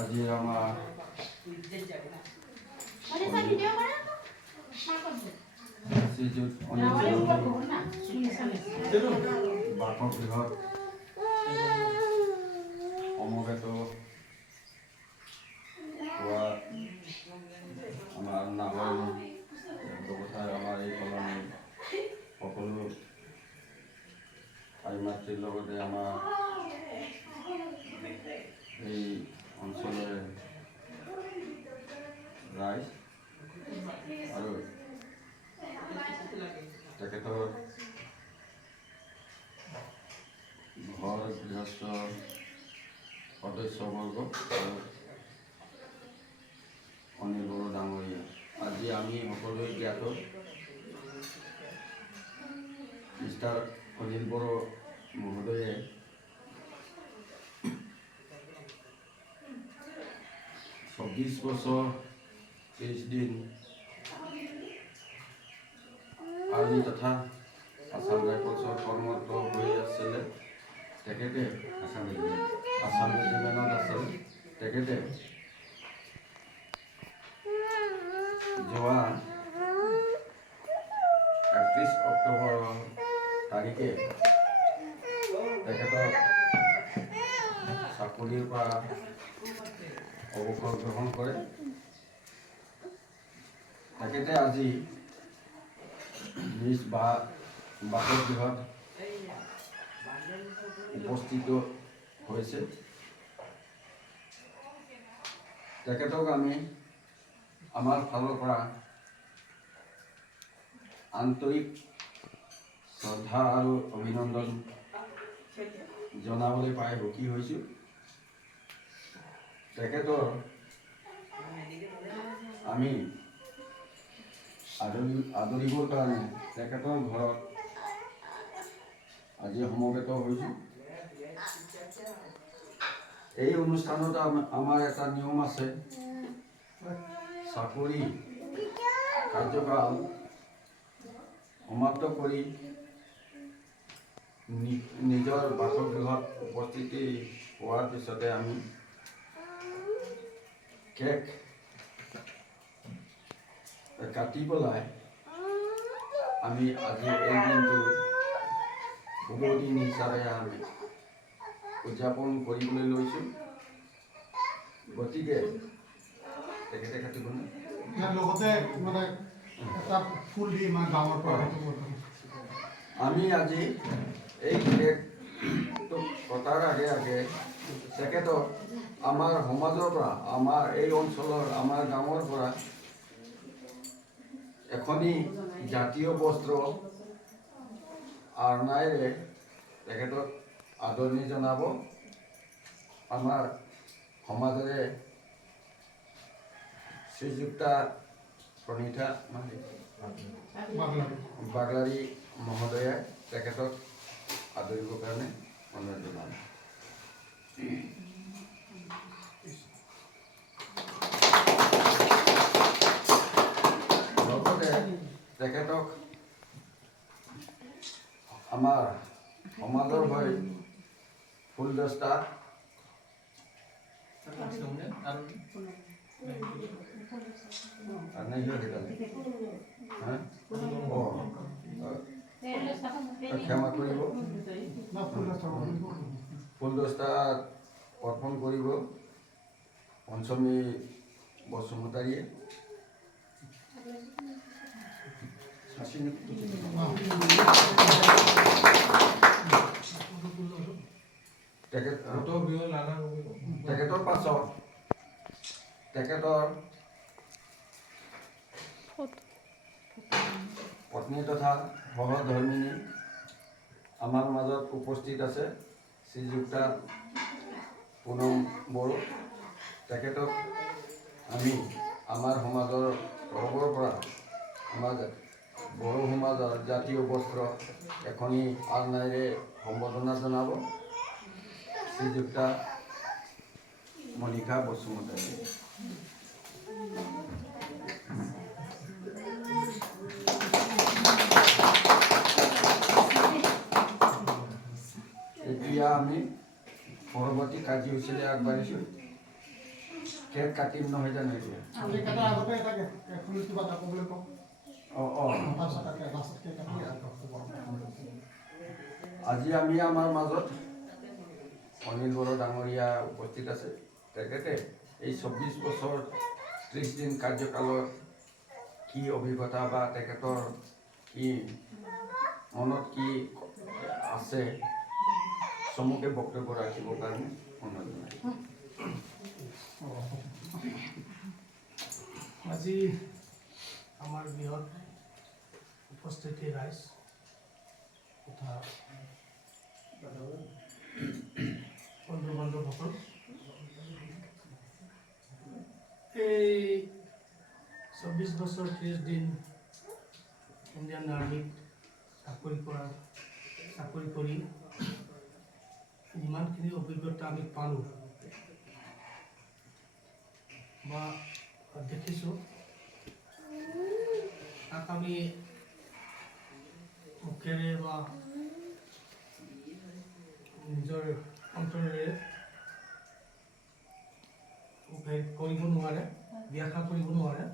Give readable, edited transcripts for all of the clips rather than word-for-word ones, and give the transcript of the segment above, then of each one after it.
আজি আমাৰ শ্ৰীযুত বাসগৃহত সমবেত হোৱা আমাৰ নাগৰিক ব্যৱসায় আমাৰ এই কলনীৰ সকলো আই মাতৃৰ লগতে আমাৰ এই অঞ্চলৰে ৰাইজ আৰু তেখেতৰ ঘৰ গৃহস্থ সদস্যবৰ্গ আৰু অনিল বড়ো ডাঙৰীয়া, আজি আমি সকলোৱে জ্ঞাত মিষ্টাৰ অনিল বড়ো মহোদয়ে ২৪ বছৰ ৩০ দিন আৰ্মি তথা আছাম ৰাইফলছৰ কৰ্মৰত হৈ আছিলে। তেখেতে আছাম ৰেজিমেণ্টত আছিল। তেখেতে যোৱা ৩১ অক্টোবৰ তাৰিখে তেখেতৰ চাকৰিৰ পৰা অৱসৰ গ্ৰহণ কৰে। তেখেতে আজি নিজ বাসগৃহত উপস্থিত হৈছে। তেখেতক আমি আমাৰ ফালৰ পৰা আন্তৰিক শ্ৰদ্ধা আৰু অভিনন্দন জনাবলৈ পাই সুখী হৈছোঁ। তেখেতৰ আমি আদৰিবৰ কাৰণে তেখেতৰ ঘৰত আজি সমবেত হৈছোঁ। এই অনুষ্ঠানত আমাৰ এটা নিয়ম আছে। চাকৰি কাৰ্যকাল সমাপ্ত কৰি নিজৰ বাসগৃহত উপস্থিতি হোৱাৰ পিছতে আমি কেক কাটি পেলাই আমি আজি এই দিনটো শুভ দিন হিচাপে আমি উদযাপন কৰিবলৈ লৈছোঁ। গতিকে তেখেতে কাটিব লগতে মানে এটা ফুল দি মানে গাঁৱৰ পৰা আমি আজি এই কেকটো কটাৰ আগে আগে তেখেতক আমাৰ সমাজৰ পৰা, আমাৰ এই অঞ্চলৰ, আমাৰ গাঁৱৰ পৰা এখনি জাতীয় বস্ত্ৰ আৰনাইৰে তেখেতক আদৰণি জনাব। আমাৰ সমাজৰে শ্ৰীযুক্তা প্ৰণীতা বাগলাৰী মহোদয়ে তেখেতক আদৰিবৰ কাৰণে অনুৰোধ জনাব। লগতে তেখেতক আমাৰ সমাজৰ হৈ ফুলদস্তা ক্ষমা কৰিব, ফুলদস্তা অৰ্পণ কৰিব পঞ্চমী বসুমতাৰীয়ে। তেখেতৰ পাছত তেখেতৰ পত্নী তথা সহধৰ্মিনী আমাৰ মাজত উপস্থিত আছে, শ্ৰীযুক্তা পুনম বড়ো। তেখেতক আমি আমাৰ সমাজৰ তৰফৰ পৰা আমাৰ বড়ো সমাজৰ জাতীয় বস্ত্ৰ এখনি আৰনাইৰে সম্বৰ্ধনা জনাব শ্ৰীযুক্তা মণিকা বসুমতাৰী। এতিয়া আমি পৰৱৰ্তী কাৰ্যসূচীলৈ আগবাঢ়িছোঁ। কেক কাটিম নহয় জানো এতিয়া কেক কটাৰ আগতে এটা খুলি কিবা এটা ক'বলৈ কওক অঁ তাৰপিছত লাষ্টত কেক কাটি আৰু আজি আমি আমাৰ মাজত অনিল বড়ো ডাঙৰীয়া উপস্থিত আছে তেখেতে এই 24 বছৰ 30 দিন কাৰ্যকালৰ কি অভিজ্ঞতা বা তেখেতৰ কি মনত কি আছে চমুকে বক্তব্য ৰাখিবৰ কাৰণে অনুৰোধ জনাইছোঁ আজি আমাৰ বৃহৎ উপস্থিতি ৰাইজ তথা বন্ধু বান্ধৱসকল এই 24 বছৰ 30 দিন ইণ্ডিয়ান আৰ্মিত চাকৰি কৰি যিমানখিনি অভিজ্ঞতা আমি পালোঁ বা দেখিছোঁ তাক আমি মুখেৰে বা নিজৰ অন্তৰেৰে কৰিব নোৱাৰে ব্যাখ্যা কৰিব নোৱাৰে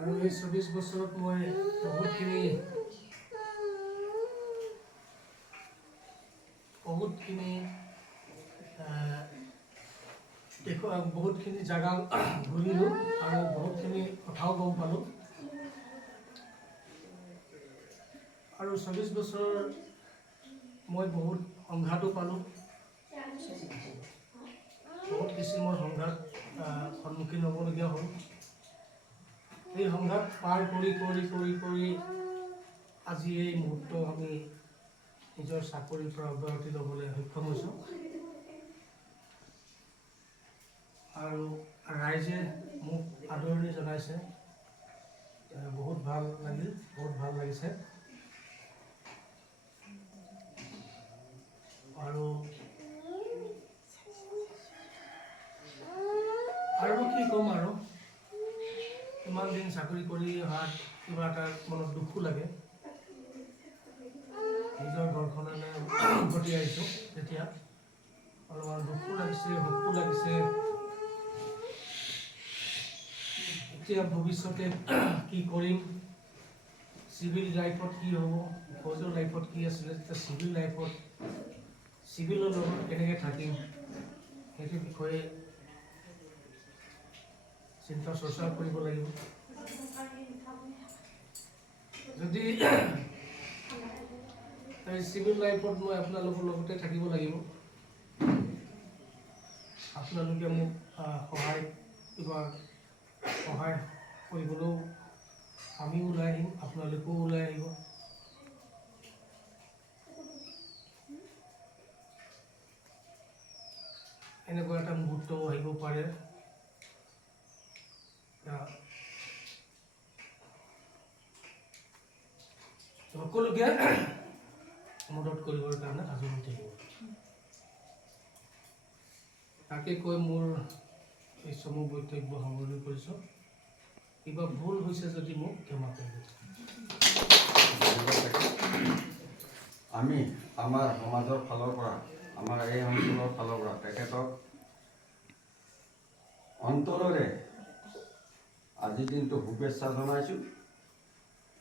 আৰু এই 24 বছৰত মই বহুতখিনি জাগা ঘূৰিলোঁ আৰু বহুতখিনি কথাও গম পালোঁ আৰু 24 বছৰ মই বহুত সংঘাতো পালোঁ বহুত কিচিমৰ সংঘাত সন্মুখীন হ'বলগীয়া হ'ল এই সংঘাত পাৰ কৰি আজি এই মুহূৰ্ত আমি নিজৰ চাকৰিৰ পৰা অব্যাহতি ল'বলৈ সক্ষম হৈছোঁ আৰু ৰাইজে মোক আদৰণি জনাইছে বহুত ভাল লাগিছে আৰু কি ক'ম আৰু ইমান দিন চাকৰি কৰি অহাত কিবা এটা মনত দুখো লাগে নিজৰ ঘৰখনলৈ উভতি আহিছোঁ তেতিয়া অলপমান দুখো লাগিছে সুখো লাগিছে এতিয়া ভৱিষ্যতে কি কৰিম চিভিল লাইফত কি হ'ব ফৌজৰ লাইফত কি আছিলে তেতিয়া চিভিলৰ লগত কেনেকৈ থাকিম সেইটো বিষয়ে চিন্তা চৰ্চা কৰিব লাগিব যদি চিভিল লাইফত মই আপোনালোকৰ লগতে থাকিব লাগিব আপোনালোকে মোক সহায় কৰিবলৈও আমিও ওলাই আহিম আপোনালোকেও ওলাই আহিব এনেকুৱা এটা মুহূৰ্ত আহিব পাৰে সকলোকে মদত কৰিবৰ কাৰণে সাজু হৈ থাকিব তাকে কৈ মোৰ এই চমু বক্তব্য সামৰণি কৰিছোঁ কিবা ভুল হৈছে যদি মোক ক্ষমা কৰিব আমি আমাৰ সমাজৰ ফালৰ পৰা আমাৰ এই অঞ্চলৰ ফালৰ পৰা তেখেতক অন্তৰেৰে আজিৰ দিনটো শুভেচ্ছা জনাইছোঁ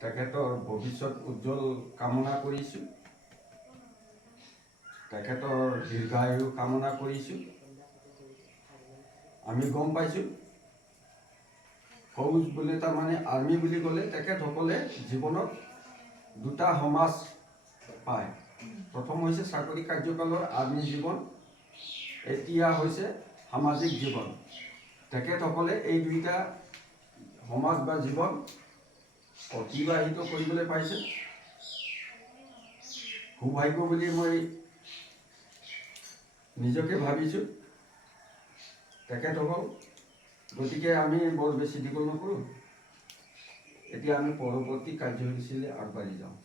তেখেতৰ ভৱিষ্যত উজ্জ্বল কামনা কৰিছোঁ তেখেতৰ দীৰ্ঘায়ু কামনা কৰিছোঁ আমি গম পাইছোঁ ফৌজ বুলি তাৰমানে আৰ্মি বুলি ক'লে তেখেতসকলে জীৱনত দুটা সমাজ পায় প্ৰথম হৈছে চাকৰি কাৰ্যকালৰ আৰ্মি জীৱন এতিয়া হৈছে সামাজিক জীৱন তেখেতসকলে এই দুইটা সমাজ বা জীৱন অতিবাহিত কৰিবলৈ পাইছে সৌভাগ্য বুলি মই নিজকে ভাবিছোঁ তেখেতসকল গতিকে আমি বৰ বেছি দীঘল নকৰোঁ এতিয়া আমি পৰৱৰ্তী কাৰ্যসূচীলৈ আগবাঢ়ি যাওঁ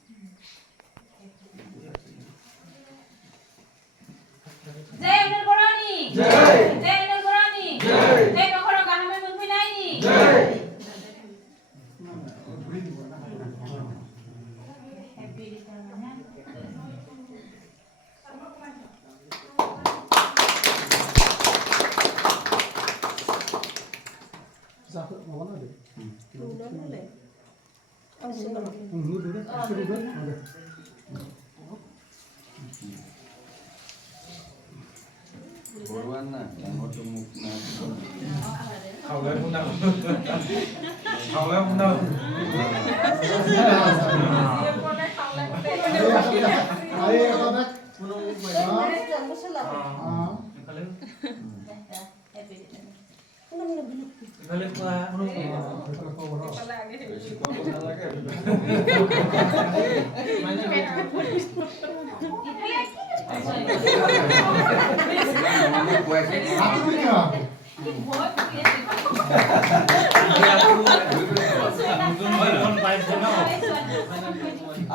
जय अनिल बोरानी जय अनिल बोरानी जय नखरा गाहमे मुनफि नाइनी हैप्पी रिटर्न ভগৱান না ডাঙৰটো মোক নাই খাওঁলে শুনাও খাওঁলে শুনাও ইফালে খোৱা বেছি ক'ব নালাগে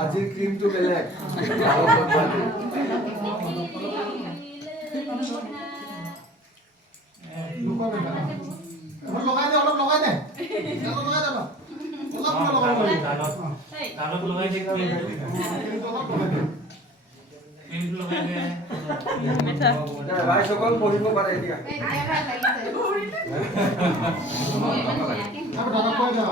আজিৰ ক্ৰীমটো বেলেগ লগাই দে অলপ লগাই দে লগাই দে কাণত লগাই দে ক্ৰীমটো লগাই দে ভাই সকল পঢ়িব পাৰে এতিয়া দাদা কৈ দে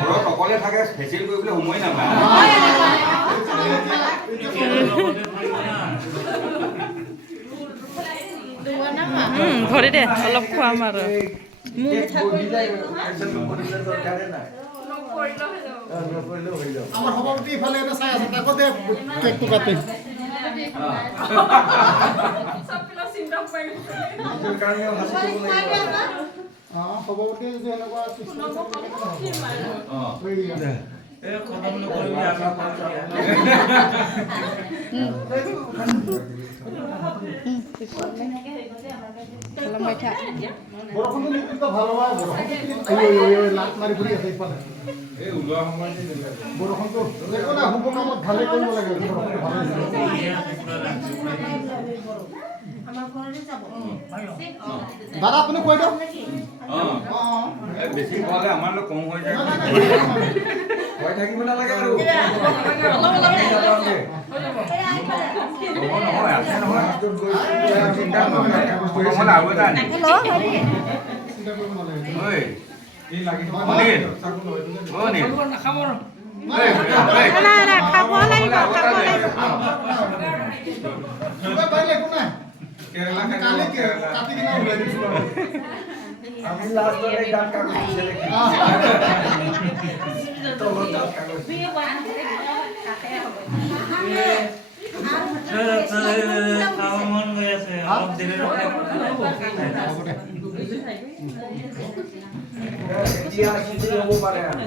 ঘৰত অকলে থাকে ফেচিয়েল কৰিবলৈ সময় নাপায় ধৰি দে অলপ খুৱাম আৰু আমাৰ সভাপতি ইফালে এটা চাই আছে তাকো দে কেকটো কাটি সভাপতি যদি এনেকুৱা এই খতম নকৰিবি আমি বৰষুণটো নিপিত ভাল হয় বৰষুণ লাট মাৰি ফুৰি আছে ইফালে এই ওলোৱা সময়ত বৰষুণটো একো নাই শুভ কামত ভালে কৰিব লাগে বৰষুণটো ভালে দাদা আপুনি কৈ দিয়ক বেছি খোৱালে আমাৰ লগত কম হৈ যায় ভয় থাকিব নালাগে আৰু নহয় আছে নহয় চিন্তা নহয় অসমত আৰু এটা আনি চিন্তা কৰিব নালাগে ঐ এই লাগি থকা অনিল নাখাব আৰু খাব লাগিব খাব লাগিব পাৰিলে একো নাই কেৰেলা কালি কাটি কিনে ওলাই দিছোঁ আমি লাষ্টত এই দাঁত কাগজ দিছিলে তলত দাঁত কাগজ খাব মন গৈ আছে অলপ দেৰি এতিয়া চিঠি ল'ব পাৰে ৰখা